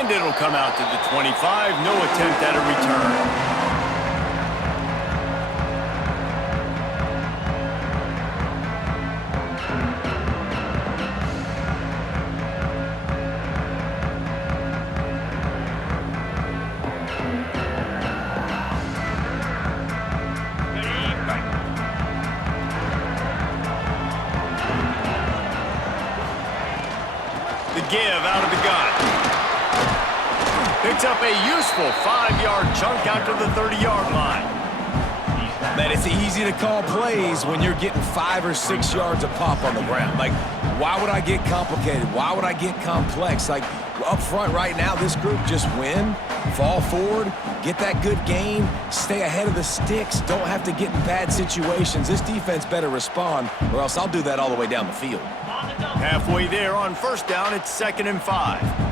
And it'll come out to the 25. No attempt at a return. The give out of the gun. Picks up a useful 5-yard chunk out to the 30-yard line. Man, it's easy to call plays when you're getting 5 or 6 yards of pop on the ground. Like, why would I get complicated? Why would I get complex? Like, up front right now, this group just win, fall forward, get that good gain, stay ahead of the sticks, don't have to get in bad situations. This defense better respond, or else I'll do that all the way down the field. Halfway there on first down, it's 2nd and 5.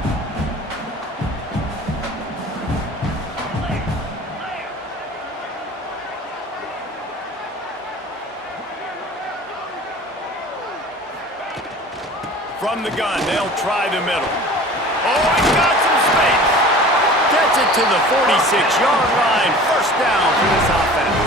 From the gun, they'll try the middle. Oh, he got some space. Gets it to the 46-yard line. First down for this offense.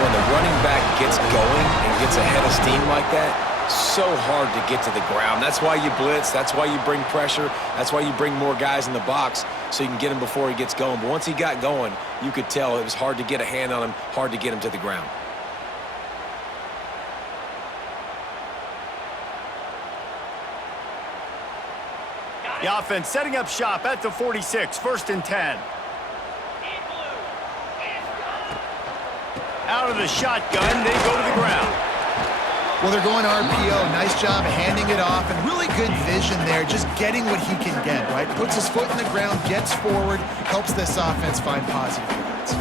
When the running back gets going and gets ahead of steam like that, so hard to get to the ground. That's why you blitz. That's why you bring pressure. That's why you bring more guys in the box so you can get him before he gets going. But once he got going, you could tell it was hard to get a hand on him, hard to get him to the ground. The offense setting up shop at the 46, 1st and 10. Out of the shotgun, they go to the ground. Well, they're going RPO. Nice job handing it off, and really good vision there, just getting what he can get, right? Puts his foot in the ground, gets forward, helps this offense find positive yards.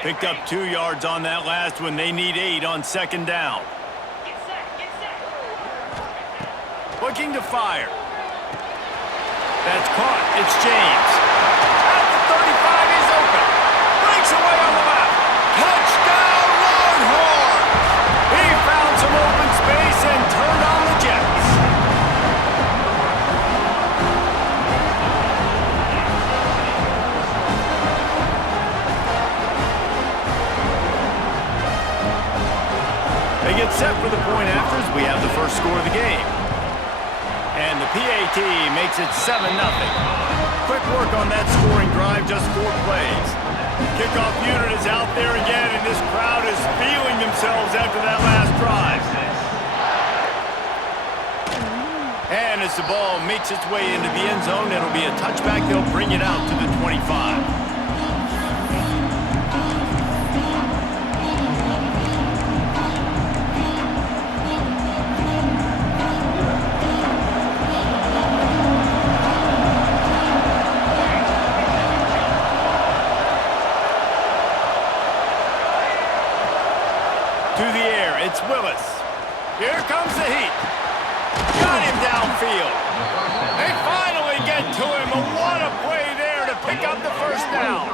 Picked up 2 yards on that last one. They need 8 on 2nd down. Looking to fire. That's caught. It's James. At the 35, he's open. Breaks away on the left. Touchdown, Longhorns! He found some open space and turned on the Jets. They get set for the point afters. We have the first score of the game. And the PAT makes it 7-0. Quick work on that scoring drive, just 4 plays. Kickoff unit is out there again, and this crowd is feeling themselves after that last drive. And as the ball makes its way into the end zone, it'll be a touchback. They'll bring it out to the 25. It's Willis. Here comes the heat. Got him downfield. They finally get to him. What a play there to pick up the first down.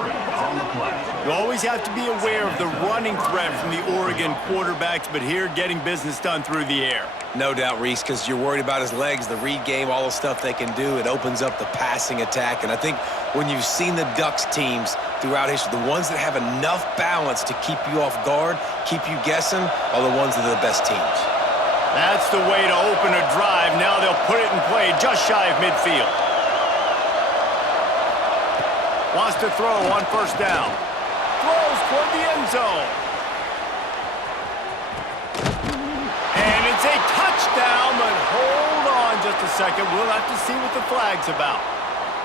You always have to be aware of the running threat from the Oregon quarterbacks, but here getting business done through the air. No doubt, Reese, because you're worried about his legs, the read game, all the stuff they can do. It opens up the passing attack. And I think when you've seen the Ducks teams throughout history, the ones that have enough balance to keep you off guard, keep you guessing, are the ones that are the best teams. That's the way to open a drive. Now they'll put it in play just shy of midfield. Wants to throw on first down. Throws toward the end zone. And it's a touchdown, but hold on just a second. We'll have to see what the flag's about.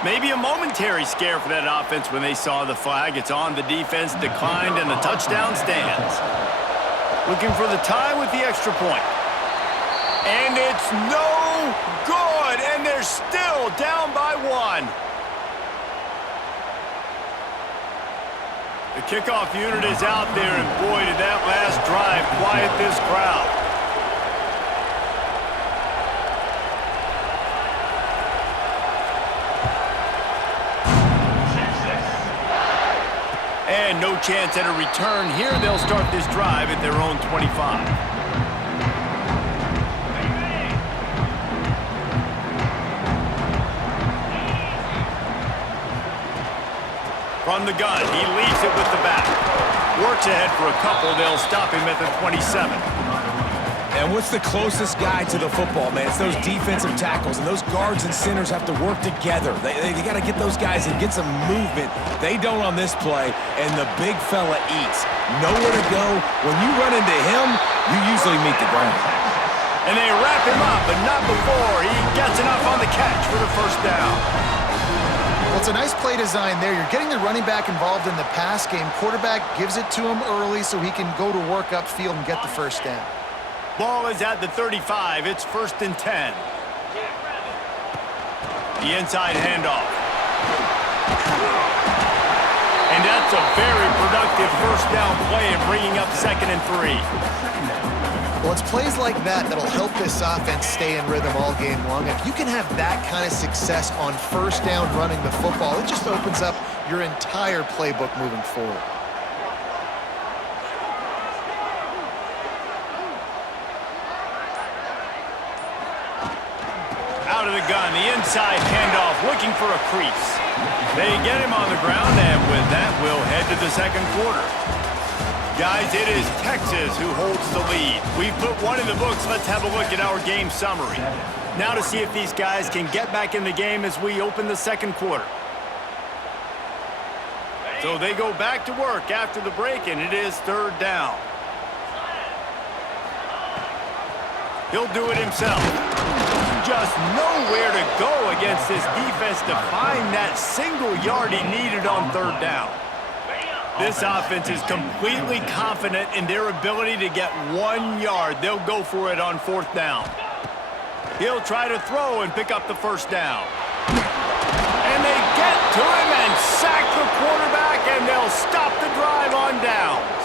Maybe a momentary scare for that offense when they saw the flag. It's on, the defense declined, and the touchdown stands. Looking for the tie with the extra point. And it's no good, and they're still down by 1. The kickoff unit is out there, and boy, did that last drive quiet this crowd. And no chance at a return here. They'll start this drive at their own 25. From the gun, he leaves it with the back. Works ahead for a couple. They'll stop him at the 27. And what's the closest guy to the football, man? It's those defensive tackles, and those guards and centers have to work together. They got to get those guys and get some movement. They don't on this play, and the big fella eats. Nowhere to go. When you run into him, you usually meet the ground. And they wrap him up, but not before he gets enough on the catch for the first down. Well, it's a nice play design there. You're getting the running back involved in the pass game. Quarterback gives it to him early so he can go to work upfield and get the first down. Ball is at the 35. It's 1st and 10. The inside handoff. And that's a very productive first down play and bringing up 2nd and 3. Well, it's plays like that that'll help this offense stay in rhythm all game long. If you can have that kind of success on first down running the football, it just opens up your entire playbook moving forward. Out of the gun, the inside handoff, looking for a crease. They get him on the ground, and with that, we'll head to the second quarter. Guys, it is Texas who holds the lead. We've put one in the books. Let's have a look at our game summary. Now to see if these guys can get back in the game as we open the second quarter. So they go back to work after the break, and it is 3rd down. He'll do it himself. Just nowhere to go against this defense to find that single yard he needed on 3rd down. This offense is completely confident in their ability to get 1 yard. They'll go for it on 4th down. He'll try to throw and pick up the first down. And they get to him and sack the quarterback, and they'll stop the drive on downs.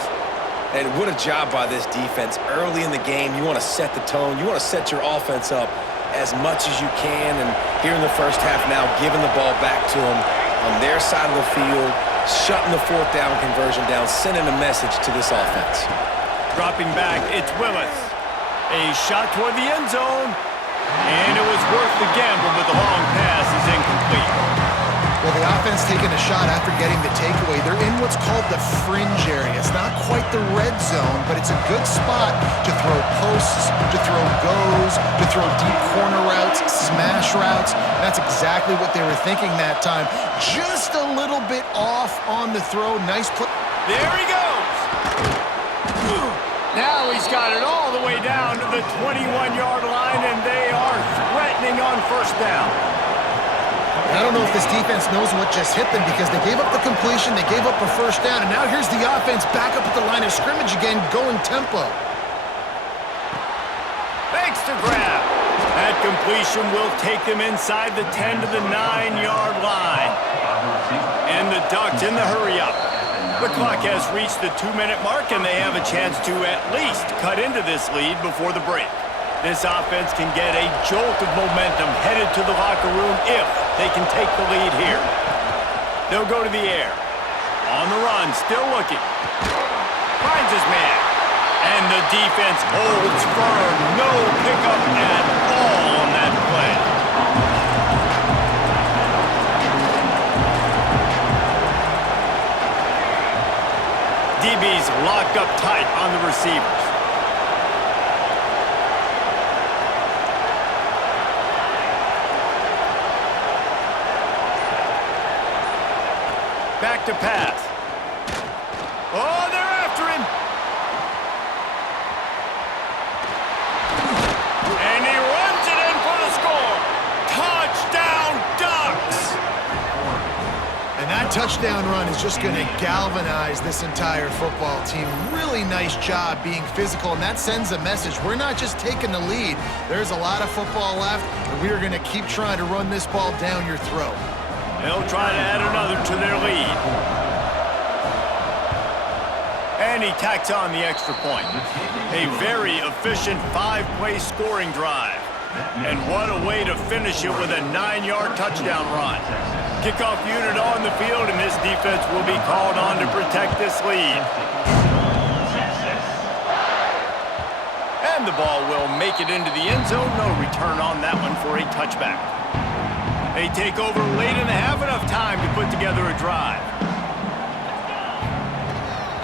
And what a job by this defense. Early in the game, you want to set the tone. You want to set your offense up as much as you can. And here in the first half now, giving the ball back to them on their side of the field, shutting the 4th down conversion down, sending a message to this offense. Dropping back, it's Willis. A shot toward the end zone. And it was worth the gamble, but the long pass is incomplete. Well, the offense taking a shot after getting the takeaway. They're in what's called the fringe area. It's not quite the red zone, but it's a good spot to throw posts, to throw goes, to throw deep corner routes, smash routes. And that's exactly what they were thinking that time. Just a little bit off on the throw. Nice play. There he goes. Now he's got it all the way down to the 21-yard line, and they are threatening on 1st down. I don't know if this defense knows what just hit them because they gave up the completion, they gave up a first down, and now here's the offense back up at the line of scrimmage again, going tempo. Thanks to grab. That completion will take them inside the 10 to the 9-yard line. And the Ducks in the hurry-up. The clock has reached the 2-minute mark, and they have a chance to at least cut into this lead before the break. This offense can get a jolt of momentum headed to the locker room if they can take the lead here. They'll go to the air. On the run, still looking. Finds his man. And the defense holds firm. No pickup at all on that play. DB's locked up tight on the receivers. Back to pass. Oh, they're after him. And he runs it in for the score. Touchdown, Ducks! And that touchdown run is just going to galvanize this entire football team. Really nice job being physical, and that sends a message. We're not just taking the lead. There's a lot of football left, and we are going to keep trying to run this ball down your throat. They'll try to add another to their lead. And he tacks on the extra point. A very efficient 5-play scoring drive. And what a way to finish it with a 9-yard touchdown run. kickoff unit on the field, and this defense will be called on to protect this lead. And the ball will make it into the end zone. No return on that one for a touchback. They take over late and have enough time to put together a drive.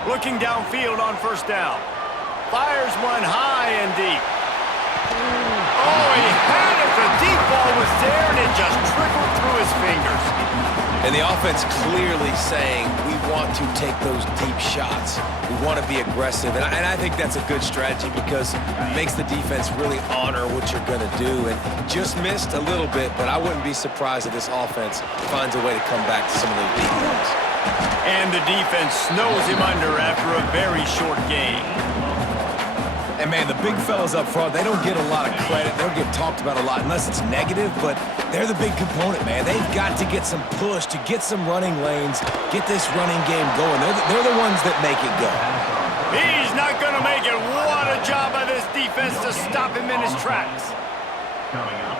Looking downfield on first down. Fires one high and deep. Oh, he had it. The deep ball was there, and it just trickled through his fingers. And the offense clearly saying, we want to take those deep shots. We want to be aggressive. And I think that's a good strategy because it makes the defense really honor what you're going to do. And just missed a little bit, but I wouldn't be surprised if this offense finds a way to come back to some of those deep ones. And the defense snows him under after a very short game. And, man, the big fellas up front, they don't get a lot of credit. They don't get talked about a lot unless it's negative, but they're the big component, man. They've got to get some push, to get some running lanes, get this running game going. They're the ones that make it go. He's not going to make it. What a job by this defense to stop him in his tracks.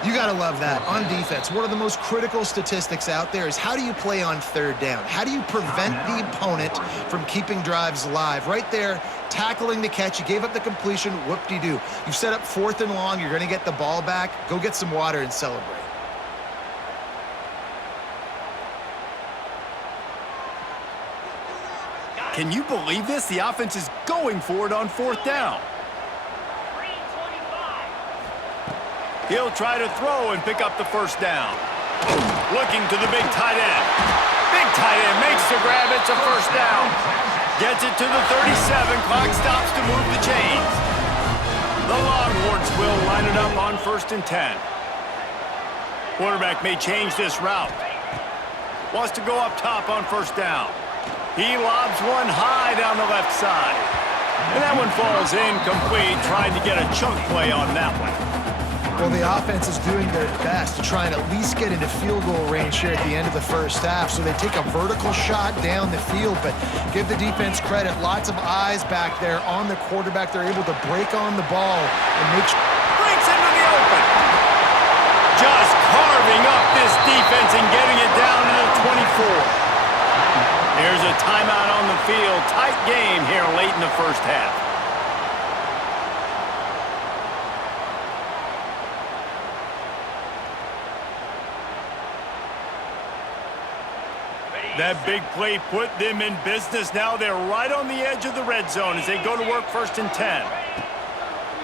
You got to love that. On defense, one of the most critical statistics out there is how do you play on third down? How do you prevent the opponent from keeping drives alive? Right there, tackling the catch. You gave up the completion. Whoop-de-doo. You've set up 4th and long. You're going to get the ball back. Go get some water and celebrate. Can you believe this? The offense is going for it on 4th down. He'll try to throw and pick up the first down. Looking to the big tight end. Big tight end makes the grab. It's a first down. Gets it to the 37. Clock stops to move the chains. The Longhorns will line it up on 1st and 10. Quarterback may change this route. Wants to go up top on first down. He lobs one high down the left side. And that one falls incomplete, trying to get a chunk play on that one. Well, the offense is doing their best to try and at least get into field goal range here at the end of the first half. So they take a vertical shot down the field, but give the defense credit. Lots of eyes back there on the quarterback. They're able to break on the ball and make sure. Breaks into the open. Just carving up this defense and getting it down to the 24. There's a timeout on the field. Tight game here late in the first half. That big play put them in business. Now they're right on the edge of the red zone as they go to work 1st and 10.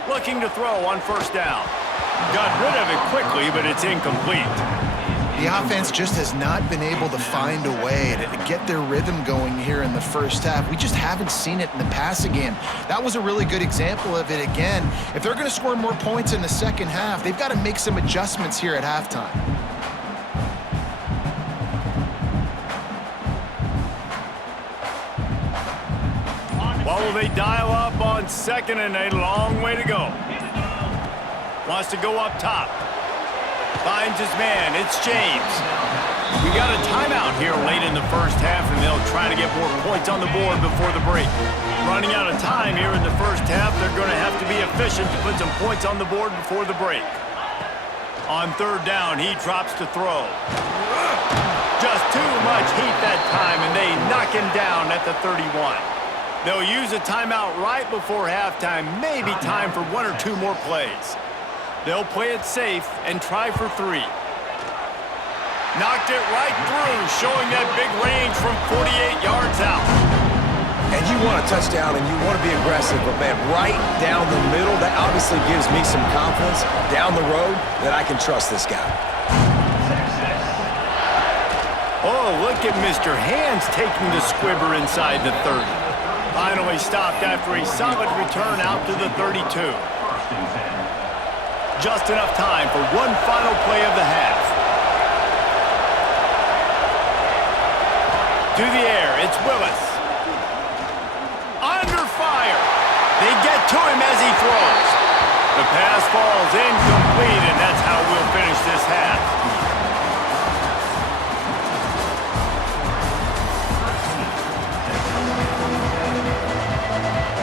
Looking to throw on first down. Got rid of it quickly, but it's incomplete. The offense just has not been able to find a way to get their rhythm going here in the first half. We just haven't seen it in the passing game. That was a really good example of it again. If they're going to score more points in the second half, they've got to make some adjustments here at halftime. What will they dial up on 2nd and a long way to go? Wants to go up top. Finds his man. It's James. We got a timeout here late in the first half, and they'll try to get more points on the board before the break. Running out of time here in the first half, they're going to have to be efficient to put some points on the board before the break. On 3rd down, he drops to throw. Just too much heat that time, and they knock him down at the 31. They'll use a timeout right before halftime, maybe time for 1 or 2 more plays. They'll play it safe and try for 3. Knocked it right through, showing that big range from 48 yards out. And you want a touchdown and you want to be aggressive, but, man, right down the middle, that obviously gives me some confidence down the road that I can trust this guy. Oh, look at Mr. Hands taking the squibber inside the 30. Finally stopped after a solid return out to the 32. Just enough time for one final play of the half. To the air, it's Willis. Under fire. They get to him as he throws. The pass falls incomplete, and that's how we'll finish this half.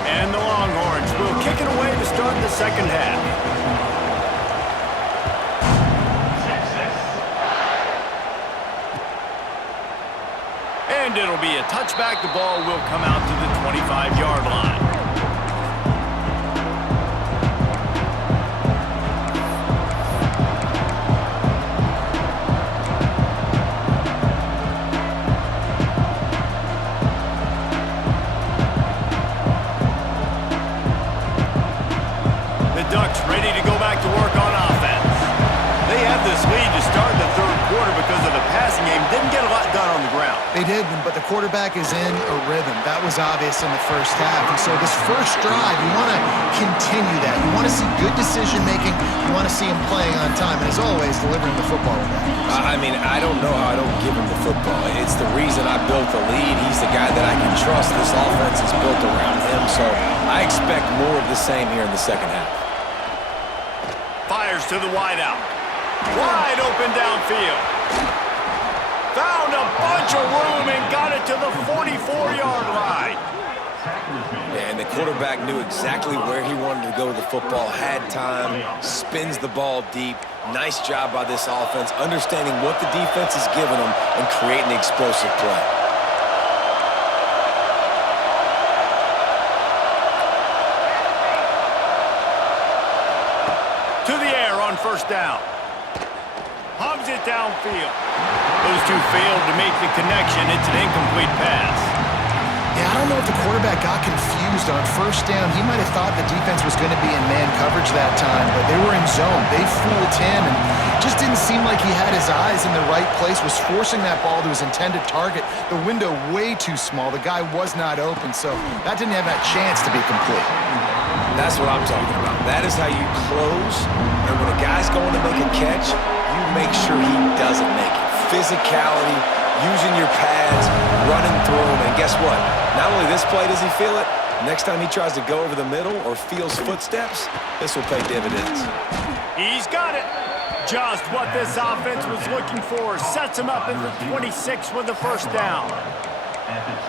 And the Longhorns will kick it away to start the second half. And it'll be a touchback. The ball will come out to the 25-yard line. The Ducks ready to go back to work on offense. They had this lead to start the third quarter because of the passing game. Didn't get a lot done on the ground. They did, but the quarterback is in a rhythm. That was obvious in the first half. And so this first drive, you want to continue that. You want to see good decision-making. You want to see him playing on time. And as always, delivering the football with that. I mean, I don't know how I don't give him the football. It's the reason I built the lead. He's the guy that I can trust. This offense is built around him, so I expect more of the same here in the second half. Fires to the wideout. Wide open downfield. Found a bunch of room and got it to the 44-yard line. And the quarterback knew exactly where he wanted to go with the football, had time, spins the ball deep. Nice job by this offense, understanding what the defense is giving them and creating the explosive play. To the air on first down. Hubs it downfield. Those two failed to make the connection. It's an incomplete pass. Yeah, I don't know if the quarterback got confused on first down. He might have thought the defense was going to be in man coverage that time, but they were in zone. They fooled him and just didn't seem like he had his eyes in the right place, was forcing that ball to his intended target. The window way too small. The guy was not open, so that didn't have that chance to be complete. That's what I'm talking about. That is how you close, and when a guy's going to make a catch, you make sure he doesn't make it. Physicality, using your pads, running through them, and guess what? Not only this play does he feel it, next time he tries to go over the middle or feels footsteps, this will pay dividends. He's got it. Just what this offense was looking for. Sets him up in the 26 with the first down.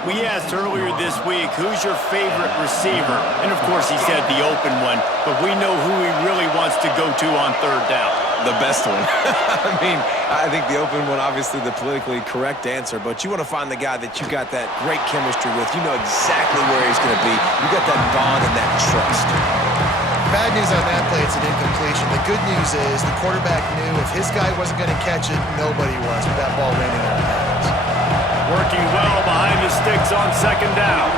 We asked earlier this week, who's your favorite receiver? And of course he said the open one, but we know who he really wants to go to on third down. The best one. I mean, I think the open one, obviously the politically correct answer, but you want to find the guy that you got that great chemistry with. You know exactly where he's going to be. You got that bond and that trust. Bad news on that play, it's an incompletion. The good news is the quarterback knew if his guy wasn't going to catch it, nobody was with that ball raining out of bounds. Working well behind the sticks on second down.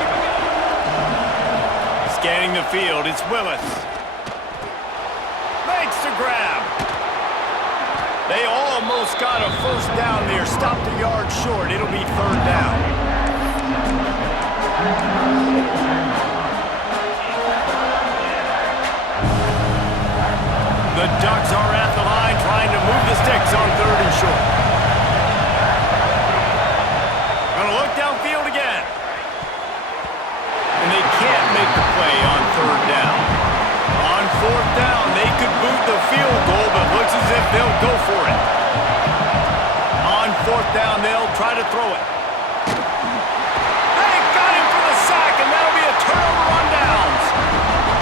Scanning the field, it's Willis. Makes the grab. They almost got a first down there. Stopped a yard short. It'll be third down. The Ducks are at the line trying to move the sticks on third and short. Gonna look downfield again. And they can't make the play on third down. On fourth down, they could boot the field goal, but looks as if they'll go for it. On fourth down, they'll try to throw it. They got him for the sack, and that'll be a turnover on downs.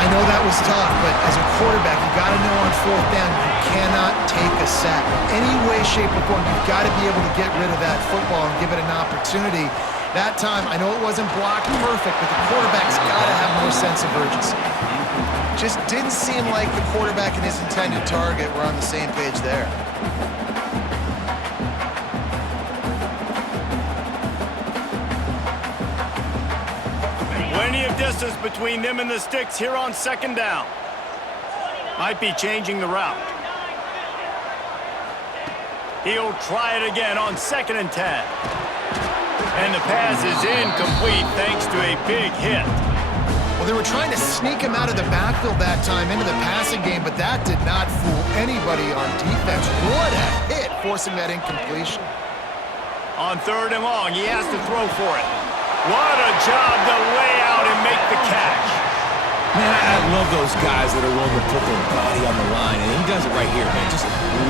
I know that was tough, but as a quarterback, you got to know on fourth down, you cannot take a sack. Any way, shape, or form, you've got to be able to get rid of that football and give it an opportunity. That time, I know it wasn't blocked perfect, but the quarterback's got to have more sense of urgency. Just didn't seem like the quarterback and his intended target were on the same page there. Plenty of distance between them and the sticks here on second down. Might be changing the route. He'll try it again on 2nd and 10. And the pass is incomplete thanks to a big hit. Well, they were trying to sneak him out of the backfield that time into the passing game, but that did not fool anybody on defense. What a hit, forcing that incompletion. On 3rd and long, he has to throw for it. What a job to lay out and make the catch. Man, I love those guys that are willing to put their body on the line, and he does it right here, man. Just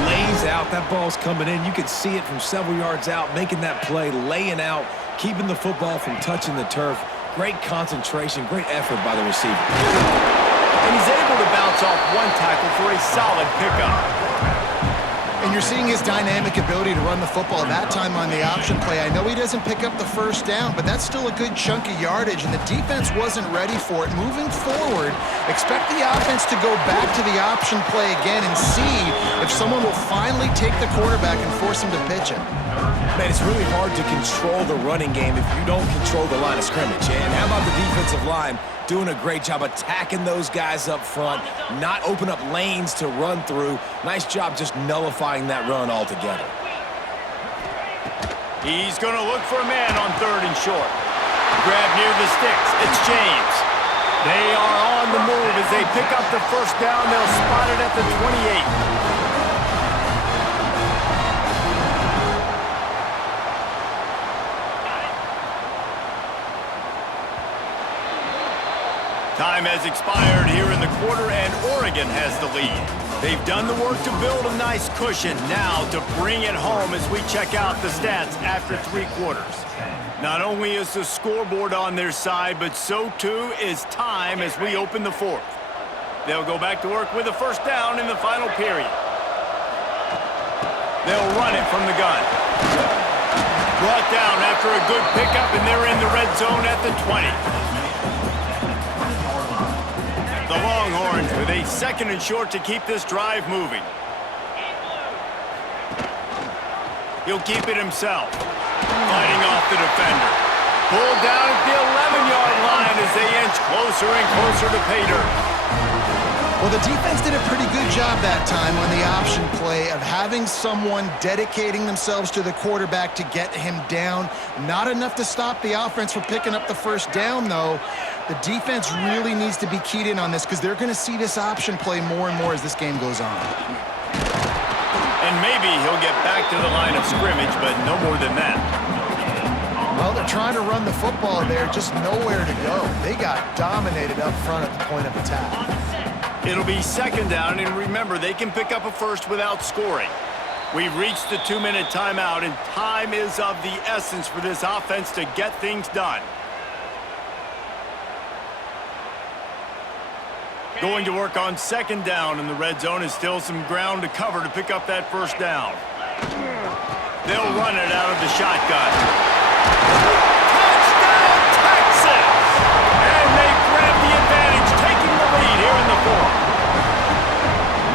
lays out. That ball's coming in. You can see it from several yards out, making that play, laying out, keeping the football from touching the turf. Great concentration, great effort by the receiver. And he's able to bounce off one tackle for a solid pickup. And you're seeing his dynamic ability to run the football that time on the option play. I know he doesn't pick up the first down, but that's still a good chunk of yardage, and the defense wasn't ready for it. Moving forward, expect the offense to go back to the option play again and see if someone will finally take the quarterback and force him to pitch it. Man, it's really hard to control the running game if you don't control the line of scrimmage. And how about the defensive line doing a great job attacking those guys up front, not open up lanes to run through. Nice job just nullifying that run altogether. He's going to look for a man on 3rd and short. Grab near the sticks. It's James. They are on the move as they pick up the first down. They'll spot it at the 28. Time has expired here in the quarter, and Oregon has the lead. They've done the work to build a nice cushion. Now to bring it home as we check out the stats after 3 quarters. Not only is the scoreboard on their side, but so too is time as we open the 4th. They'll go back to work with a first down in the final period. They'll run it from the gun. Brought down after a good pickup, and they're in the red zone at the 20. The Longhorns with a 2nd and short to keep this drive moving. He'll keep it himself. Fighting off the defender. Pulled down at the 11-yard line as they inch closer and closer to pay dirt. Well, the defense did a pretty good job that time on the option play of having someone dedicating themselves to the quarterback to get him down. Not enough to stop the offense from picking up the first down, though. The defense really needs to be keyed in on this because they're going to see this option play more and more as this game goes on. And maybe he'll get back to the line of scrimmage, but no more than that. Well, they're trying to run the football there, just nowhere to go. They got dominated up front at the point of attack. It'll be 2nd down, and remember, they can pick up a first without scoring. We've reached the 2-minute timeout, and time is of the essence for this offense to get things done. Going to work on 2nd down in the red zone is still some ground to cover to pick up that first down. They'll run it out of the shotgun. Touchdown, Texas! And they grab the advantage, taking the lead here in the 4th.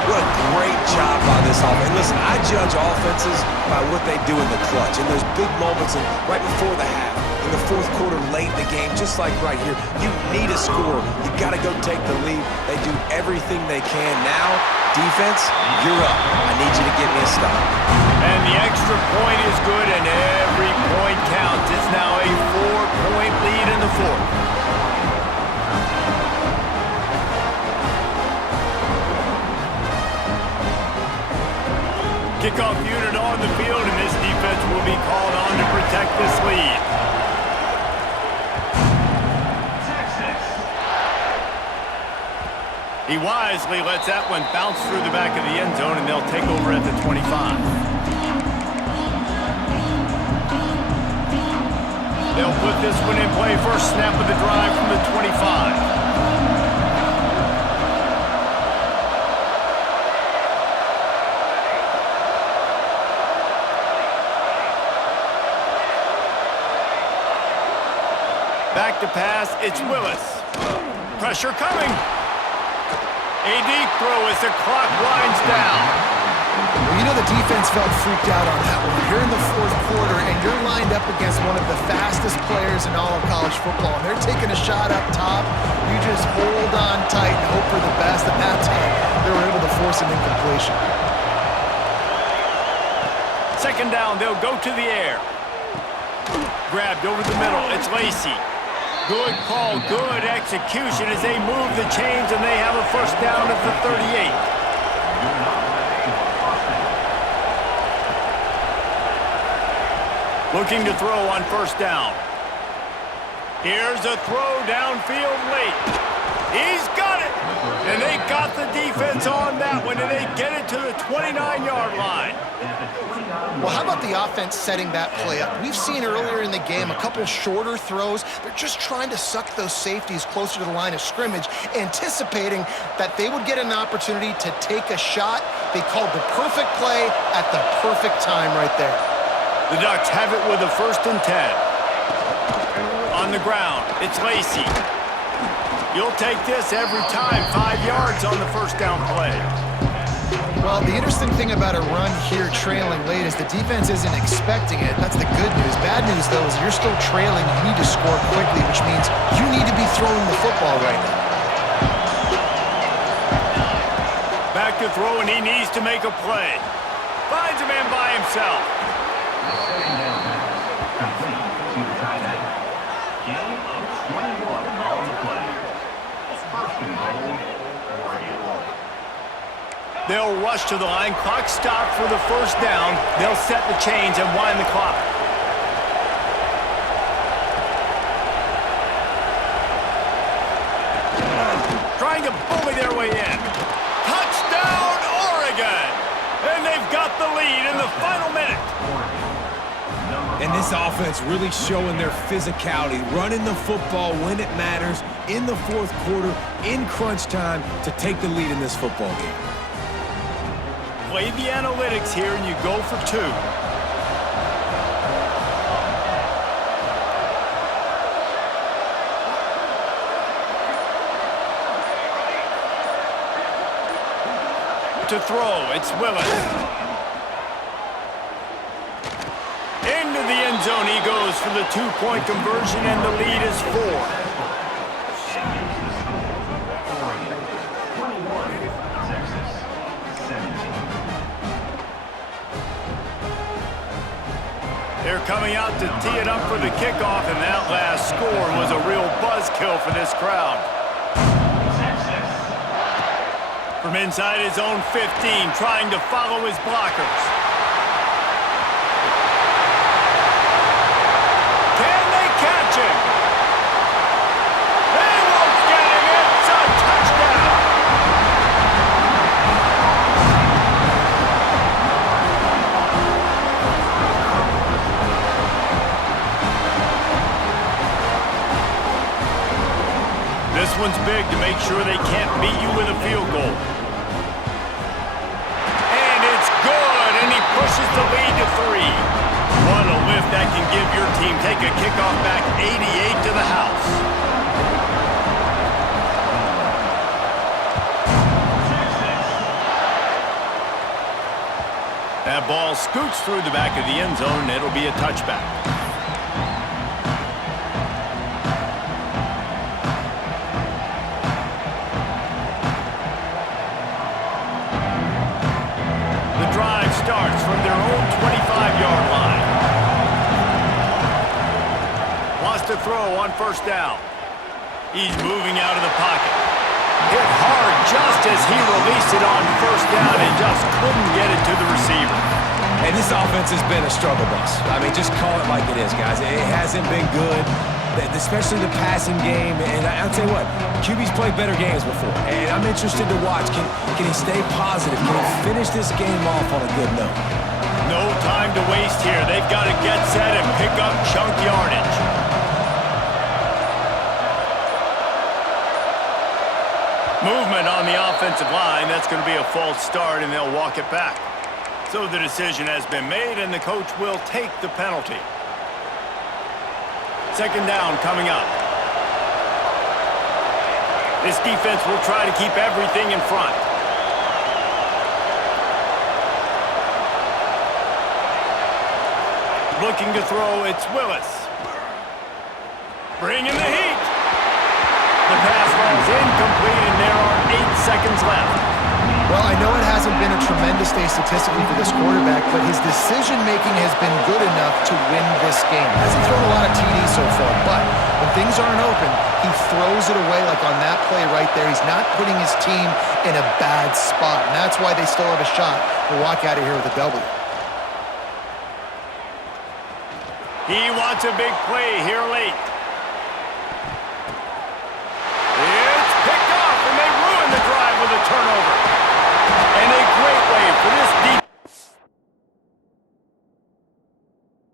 What a great job by this offense. Listen, I judge offenses by what they do in the clutch. In those big moments and right before the half, in the 4th quarter, late in the game, just like right here, you need a score. You got to go take the lead. They do everything they can. Now, defense, you're up. I need you to get me a stop. And the extra point is good, and every point counts. It's now a 4-point lead in the 4th. Kickoff unit on the field, and this defense will be called on to protect this lead. He wisely lets that one bounce through the back of the end zone, and they'll take over at the 25. They'll put this one in play. First snap of the drive from the 25. Back to pass, it's Willis. Pressure coming. A deep throw as the clock winds down. Well, you know the defense felt freaked out on that one. You're in the 4th quarter, and you're lined up against one of the fastest players in all of college football, and they're taking a shot up top. You just hold on tight and hope for the best. At that time, they were able to force an incompletion. 2nd down, they'll go to the air. Grabbed over the middle, it's Lacey. Good call, good execution as they move the chains, and they have a first down at the 38. Looking to throw on first down. Here's a throw downfield late. He's got it! And they got the defense on that one, and they get it to the 29-yard line. Well, how about the offense setting that play up? We've seen earlier in the game a couple shorter throws. They're just trying to suck those safeties closer to the line of scrimmage, anticipating that they would get an opportunity to take a shot. They called the perfect play at the perfect time right there. The Ducks have it with a 1st and 10. On the ground, it's Lacy. You'll take this every time. 5 yards on the 1st down play. Well, the interesting thing about a run here trailing late is the defense isn't expecting it. That's the good news. Bad news, though, is you're still trailing. You need to score quickly, which means you need to be throwing the football right now. Back to throw, and he needs to make a play. Finds a man by himself. They'll rush to the line. Clock stopped for the 1st down. They'll set the chains and wind the clock. Trying to bully their way in. Touchdown, Oregon! And they've got the lead in the final minute. And this offense really showing their physicality, running the football when it matters, in the 4th quarter, in crunch time, to take the lead in this football game. Play the analytics here, and you go for 2. To throw, it's Willis. Into the end zone he goes for the 2-point conversion, and the lead is 4. They're coming out to tee it up for the kickoff, and that last score was a real buzzkill for this crowd. From inside his own 15, trying to follow his blockers. Can they catch him? They won't get him. It's a touchdown. This one's big to make sure they can't beat you with a field goal. And it's good, and he pushes the lead to 3. What a lift that can give your team. Take a kickoff back 88 to the house. That ball scoots through the back of the end zone, and it'll be a touchback. Starts from their own 25-yard line. Wants to throw on 1st down. He's moving out of the pocket. Hit hard just as he released it on 1st down and just couldn't get it to the receiver. And this offense has been a struggle bus. I mean, just call it like it is, guys. It hasn't been good, especially the passing game. And I'll tell you what, QB's played better games before. And I'm interested to watch. Can he stay positive? Can he finish this game off on a good note? No time to waste here. They've got to get set and pick up chunk yardage. Movement on the offensive line. That's going to be a false start, and they'll walk it back. So the decision has been made, and the coach will take the penalty. 2nd down coming up. This defense will try to keep everything in front. Looking to throw, it's Willis. Bringing the heat. The pass falls incomplete, and there are 8 seconds left. Well, I know it hasn't been a tremendous day statistically for this quarterback, but his decision-making has been good enough to win this game. Hasn't thrown a lot of TDs so far, but when things aren't open, he throws it away like on that play right there. He's not putting his team in a bad spot, and that's why they still have a shot to walk out of here with a W. He wants a big play here late.